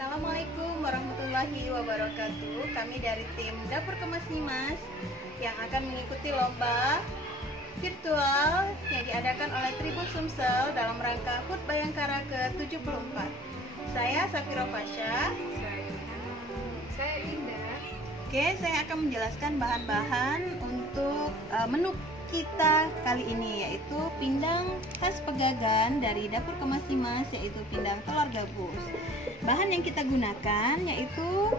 Assalamualaikum warahmatullahi wabarakatuh. Kami dari tim Dapur Kemas Nimas yang akan mengikuti lomba virtual yang diadakan oleh Tribun Sumsel dalam rangka HUT Bayangkara ke-74. Saya Safira Fasha. Saya Linda. Oke, saya akan menjelaskan bahan-bahan untuk menu kita kali ini, yaitu pindang khas Pegagan dari Dapur Kemas Nimas, yaitu pindang telur gabus. Bahan yang kita gunakan yaitu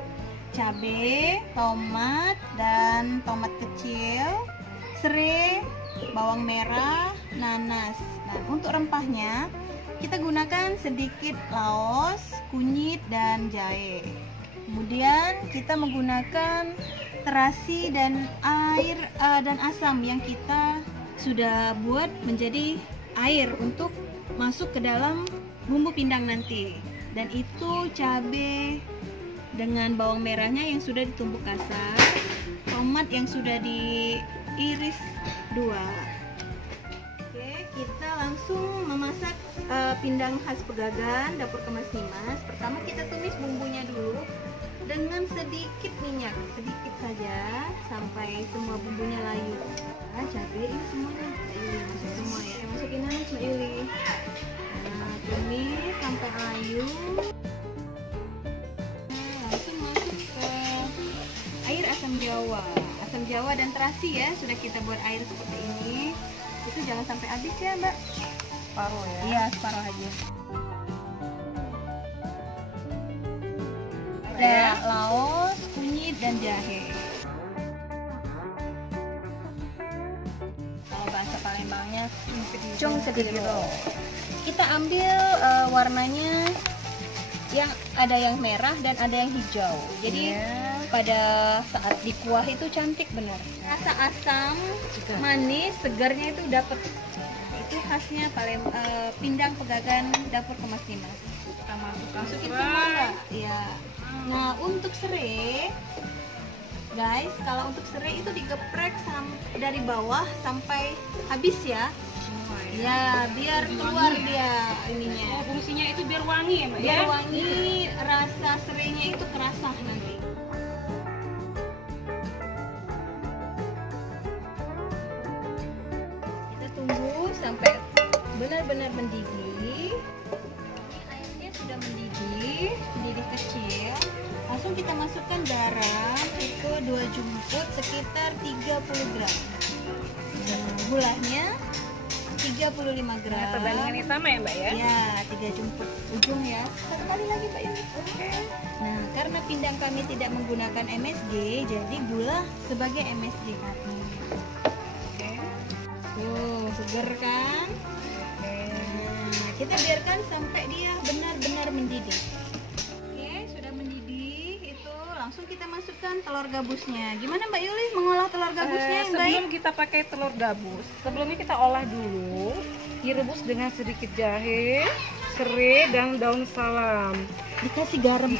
cabai, tomat dan tomat kecil, serai, bawang merah, nanas. Nah, untuk rempahnya kita gunakan sedikit laos, kunyit dan jahe. Kemudian kita menggunakan terasi dan air dan asam yang kita sudah buat menjadi air untuk masuk ke dalam bumbu pindang nanti. Dan itu cabai dengan bawang merahnya yang sudah ditumbuk kasar, tomat yang sudah diiris dua. Oke, kita langsung memasak pindang khas Pegagan Dapur Kemas Nimas. Pertama kita tumis bumbunya dulu dengan sedikit minyak, sedikit saja sampai semua bumbunya layu. Nah, cabai ini semuanya Mbak Yuli, masuk semua ya. Masukin aja Mbak Yuli. Nah, tumis sampai layu. Nah, langsung masuk ke air asam jawa dan terasi ya. Sudah kita buat air seperti ini. Itu jangan sampai habis ya Mbak. Separuh ya? Iya, separuh aja. Ada laos, kunyit dan jahe. Kalau bahasa Palembangnya cung kediro. Kita ambil warnanya yang ada yang merah dan ada yang hijau. Jadi pada saat dikuah itu cantik benar. Rasa asam, manis, segarnya itu dapat. Itu khasnya pindang Pegagan Dapur Kemas Nimas. Kita masukin semua Mbak. Iya. Nah, untuk serai, guys, kalau untuk serai itu digeprek dari bawah sampai habis ya. Ya, biar keluar dia ininya. Fungsinya itu biar wangi ya Mbak ya? Biar wangi, rasa serainya itu kerasa nanti. Kita tunggu sampai benar-benar mendidih. Airnya sudah mendidih kecil. Langsung kita masukkan garam itu 2 jumput sekitar 30 gram. Nah, gulanya 35 gram. Perbandingannya sama ya Mbak ya? Ya, 3 jumput ujung ya. Satu kali lagi Mbak Yuni. Oke. Nah, karena pindang kami tidak menggunakan MSG, jadi gula sebagai MSG kami. Oke. Tuh, seger kan? Nah, kita biarkan sampai dia benar-benar mendidih. Oke, sudah mendidih itu langsung kita masukkan telur gabusnya. Gimana Mbak Yuli mengolah telur gabusnya yang baik? Sebelum kita pakai telur gabus, sebelumnya kita olah dulu, direbus dengan sedikit jahe, serai dan daun salam. Dikasih garam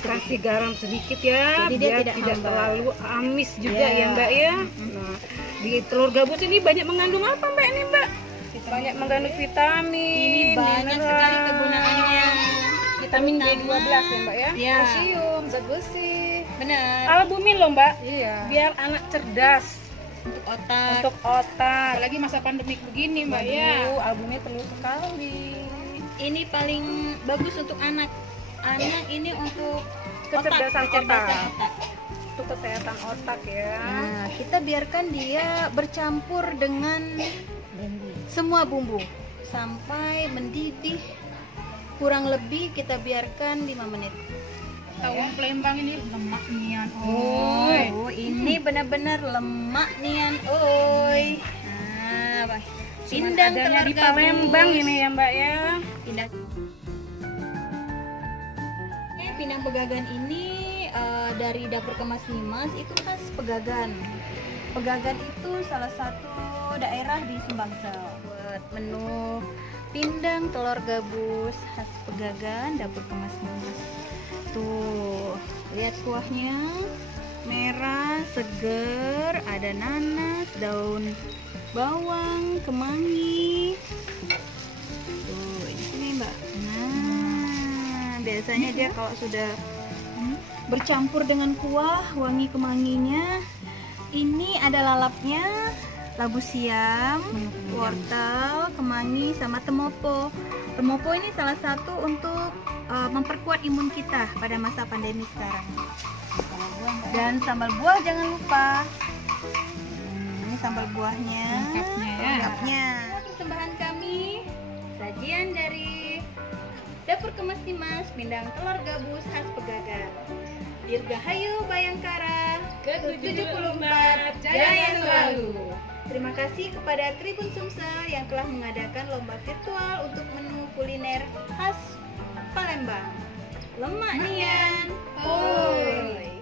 Sedikit ya, jadi dia biar tidak tidak hambar. terlalu amis juga ya Mbak ya. Nah, di telur gabus ini banyak mengandung apa Mbak ini Mbak? Banyak mengandung vitamin, Ini banyak mineral, sekali kegunaannya. vitamin Terutama- B12 ya Mbak ya, Ya. kalsium, zat besi, Benar. albumin loh Mbak, Iya. biar anak cerdas Untuk otak. untuk otak. Apalagi masa pandemik begini Mbak Waduh, ya. albumnya perlu sekali. Ini paling bagus untuk anak. Anak ini untuk Kecerdasan otak. otak. Untuk kesehatan otak ya. Nah, kita biarkan dia bercampur dengan semua bumbu sampai mendidih. Kurang lebih kita biarkan 5 menit. Tahu Palembang ini lemak nian. Oh, ini benar-benar lemak nian, oi. Nah, pindang adanya telur di Palembang gabus. ini ya Mbak ya. Pindang Pegagan ini dari Dapur Kemas Nimas itu khas Pegagan. Pegagan itu salah satu daerah di Sumbangsel. Buat menu pindang telur gabus khas Pegagan Dapur Kemas Nimas. Tuh, lihat kuahnya merah, seger, ada nanas, daun bawang, kemangi. Tuh, ini Mbak. Nah, biasanya dia kalau sudah bercampur dengan kuah, wangi kemanginya. Ini ada lalapnya, labu siam, wortel, kemangi, sama temopo. Temopo ini salah satu untuk memperkuat imun kita pada masa pandemi sekarang. Dan sambal buah jangan lupa. Ini sambal buahnya, Lengkapnya ya. lengkapnya. Persembahan kami, sajian dari Dapur Kemas Dimas, pindang telur gabus khas Pegagan. Dirgahayu Bayangkara ke-74 Jaya Selalu. Terima kasih kepada Tribun Sumsel yang telah mengadakan lomba virtual untuk menu kuliner khas Palembang. Lemak Nian, hoi.